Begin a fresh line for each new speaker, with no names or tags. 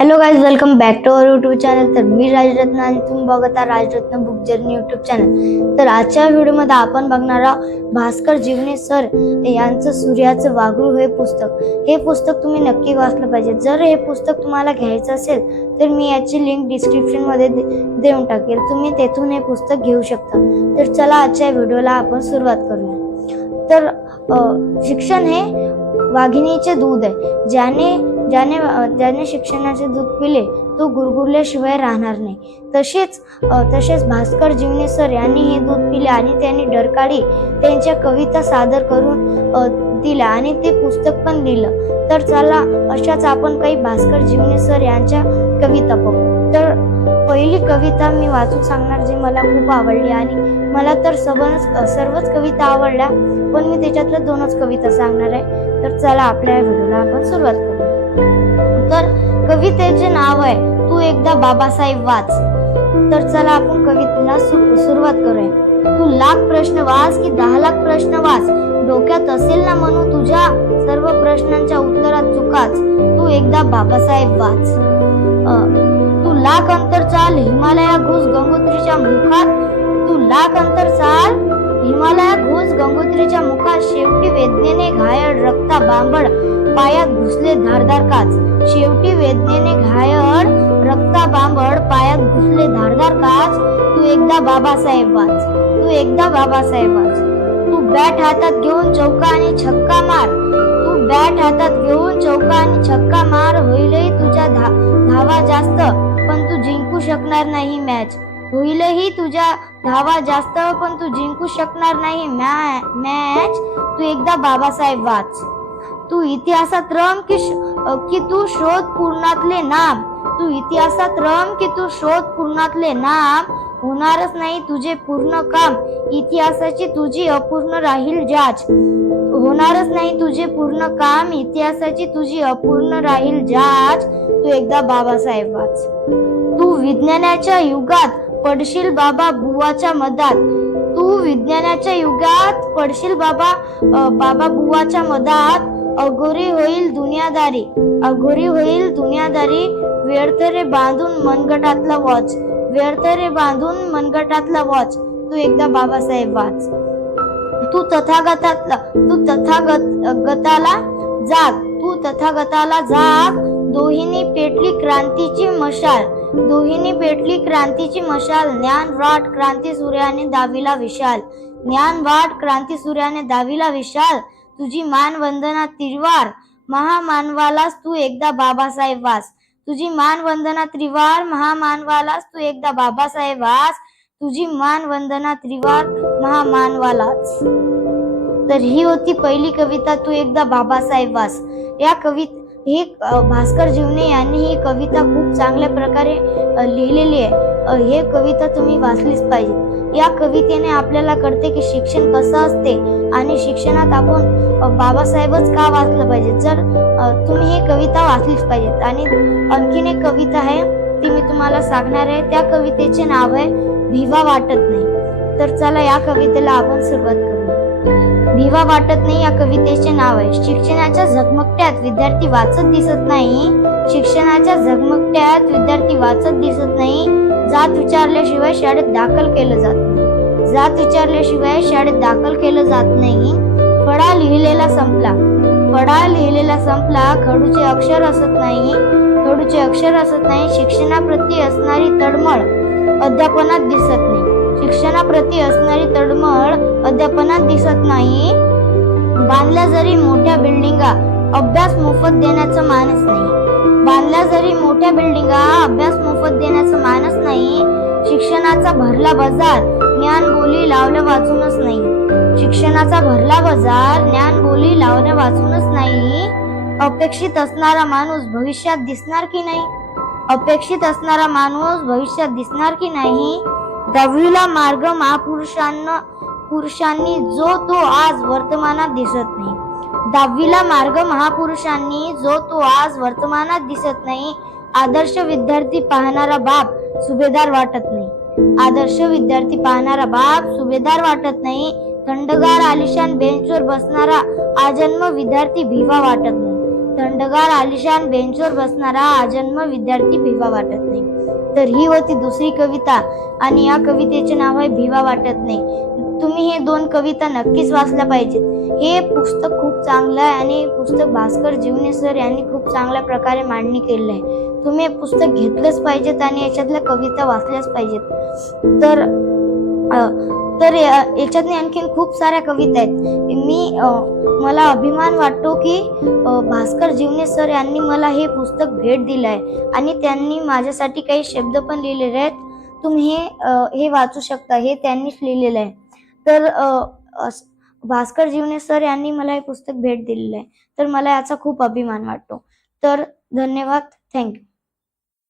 Hello guys welcome back to our YouTube channel तर मी राजरत्न आणि तुम्ही बघत आहात Rajratna book journey YouTube channel तर आजच्या व्हिडिओमध्ये आपण बघणार आहोत भास्कर जीवने सर यांचं सूर्याचं वागळू हे पुस्तक. हे पुस्तक तुम्ही नक्की वाचलं पाहिजे. जर हे पुस्तक तुम्हाला घ्यायचं असेल तर मी याची लिंक डिस्क्रिप्शनमध्ये दे देऊन टाकेल. तुम्ही तेथून हे पुस्तक घेऊ शकता. तर चला आजच्या व्हिडिओला आपण सुरुवात करूया. तर शिक्षण हे वाघिणीचे दूध आहे. ज्याने ज्याने ज्याने शिक्षणाचे दूध पिले तो गुरगुरल्याशिवाय राहणार नाही. तसेच तसेच भास्कर जीवने सर यांनी हे दूध पिले आणि त्यांनी डरकाळी त्यांच्या कविता सादर करून दिल्या आणि ते पुस्तक पण दिलं तर चला अशाच आपण काही भास्कर जीवने सर यांच्या कविता बघू तर पहिली कविता मी वाचून सांगणार जी मला खूप आवडली आणि मला तर सबनच सर्वच कविता आवडल्या पण मी त्याच्यातल्या दोनच कविता सांगणार आहे. तर चला आपल्या या व्हिडिओला आपण सुरुवात करू. तर कवितेचे नाव आहे. तू एकदा बाबासाहेब वाच. तर चला आपण कवितेला सु- सुरुवात करूया. तू लाख प्रश्न वाच की दहा लाख प्रश्न वाच. डोक्यात असेल ना म्हणून तुझ्या सर्व प्रश्नांच्या उत्तरात चुकाच. तू एकदा बाबासाहेब वाच. तू लाख अंतर चाल हिमालया घुस गंगोत्रीच्या मुखात. तू लाख अंतर चाल हिमालयात घुस गंगोत्रीच्या मुखात शेवटी वेदनेने घायल रक्ता बांबड पायात घुसले धारदार काच. शेवटी वेदनेने घायल रक्ता बांबड पायात घुसले धारदार काच. तू एकदा बाबासाहेब वाच. तू एकदा बाबासाहेब वाच. तू बॅट हातात घेऊन चौका आणि छक्का मार. तू बॅट हातात घेऊन चौका आणि छक्का मार. होईलही तुझ्या धा धावा जास्त पण तू जिंकू शकणार नाही मॅच. होईलही तुझ्या धावा जास्त पण तू जिंकू शकणार नाही. मॅ- मॅच तू एकदा बाबासाहेब वाच. तू इतिहासात रम की की तू शोध पूर्णातले नाम. तू इतिहासात रम की तू शोध पूर्णातले नाम. होणारच नाही तुझे पूर्ण काम. इतिहासाची तुझी अपूर्ण राहील जाच. होणारच नाही तुझे पूर्ण काम. इतिहासाची तुझी अपूर्ण राहील जाच. तू एकदा बाबासाहेब वाच. तू विज्ञानाच्या युगात पडशील बाबा बुवाच्या मधात. तू विज्ञानाच्या युगात पडशील बाबा बाबा बुवाच्या मधात. अघोरी होईल दुनियादारी अघोरी होईल दुनियादारी. व्यर्थ रे बांधून मनगटातला वॉच व्यर्थ रे बांधून मनगटातला वॉच. तू एकदा बाबासाहेब वाच. तू तथागतातला तू तथागत गताला जाग. तू तथागताला जाग. दोहीनी पेटली क्रांतीची मशाल. दोहींनी पेटली क्रांतीची मशाल. ज्ञान वाट क्रांती सूर्याने दाविला विशाल. ज्ञान वाट क्रांती सूर्याने दाविला विशाल. तुझी मान वंदना तिरवार. महामानवालास तू एकदा बाबासाहेब वास. तुझी मान वंदना त्रिवार. महामानवालास तू एकदा बाबासाहेब वास. तुझी मान वंदना त्रिवार. महामानवालाच तर ही होती पहिली कविता. तू एकदा बाबासाहेब वास. या कवित ही भास्कर जीवने यांनी ही कविता खूप चांगल्या प्रकारे लिहिलेली आहे. हे कविता तुम्ही वाचलीच पाहिजे या कवितेने आपल्याला कळते की शिक्षण कसं असते आणि शिक्षणात आपण बाबासाहेबच का वाचलं पाहिजे जर तुम्ही ही कविता वाचलीच पाहिजेत आणि आणखीन एक कविता आहे ती मी तुम्हाला सांगणार आहे. त्या कवितेचे नाव आहे भिवा वाटत नाही. तर चला या कवितेला आपण सुरुवात करू भिवा वाटत नाही या कवितेचे नाव आहे. शिक्षणाच्या झगमगट्यात विद्यार्थी वाचत दिसत नाही. शिक्षणाच्या झगमगट्यात विद्यार्थी वाचत दिसत नाही. जात विचारल्याशिवाय शाळेत दाखल केलं जात नाही. जात विचारल्याशिवाय शाळेत दाखल केलं जात नाही. फळा लिहिलेला संपला. फळा लिहिलेला संपला. खडूचे अक्षर असत नाही. खडूचे अक्षर असत नाही. शिक्षणाप्रती असणारी तळमळ अध्यापनात दिसत नाही. शिक्षणाप्रती असणारी तळमळ अध्यापनात दिसत नाही. बांधल्या जरी मोठ्या बिल्डिंगा अभ्यास मोफत देण्याचं मानस नाही. बांधल्या जरी मोठ्या बिल्डिंगा अभ्यास मोफत देण्याचं मानस नाही. शिक्षणाचा भरला बाजार ज्ञान बोली लावल्या वाचूनच नाही. शिक्षणाचा भरला बाजार ज्ञान बोली लावण्या वाचूनच नाही. अपेक्षित असणारा माणूस भविष्यात दिसणार की नाही? अपेक्षित असणारा माणूस भविष्यात दिसणार की नाही? दहावीला मार्ग महापुरुषांना पुरुषांनी जो तो आज वर्तमानात दिसत नाही. दहावीला मार्ग महापुरुषांनी जो तो आज वर्तमानात दिसत नाही. आदर्श विद्यार्थी पाहणारा बाप सुभेदार वाटत नाही. आदर्श विद्यार्थी पाहणारा बाप सुभेदार वाटत नाही. थंडगार आलिशान बेंचवर बसणारा आजन्म विद्यार्थी भिवा वाटत नाही. थंडगार आलिशान बेंचवर बसणारा आजन्म विद्यार्थी भिवा वाटत नाही. तर ही होती दुसरी कविता. आणि या कवितेचे नाव आहे भिवा वाटत नाही. तुम्ही हे दोन कविता नक्कीच वाचल्या पाहिजेत. हे पुस्तक खूप चांगलं आहे आणि पुस्तक भास्कर जीवने सर यांनी खूप चांगल्या प्रकारे मांडणी केलेलं आहे. तुम्ही हे पुस्तक घेतलंच पाहिजेत आणि याच्यातल्या कविता वाचल्याच पाहिजेत. तर आ, तर या- याच्यातनी आणखीन खूप साऱ्या कविता आहेत. मी मला अभिमान वाटतो की भास्कर जीवने सर यांनी मला हे पुस्तक भेट दिलं आहे आणि त्यांनी माझ्यासाठी काही शब्द पण लिहिलेले आहेत. तुम्ही हे हे वाचू शकता हे त्यांनीच लिहिलेलं आहे. तर अस- भास्कर जीवने सर यांनी मला हे पुस्तक भेट दिलेलं आहे. तर मला याचा खूप अभिमान वाटतो. तर धन्यवाद. थँक्यू.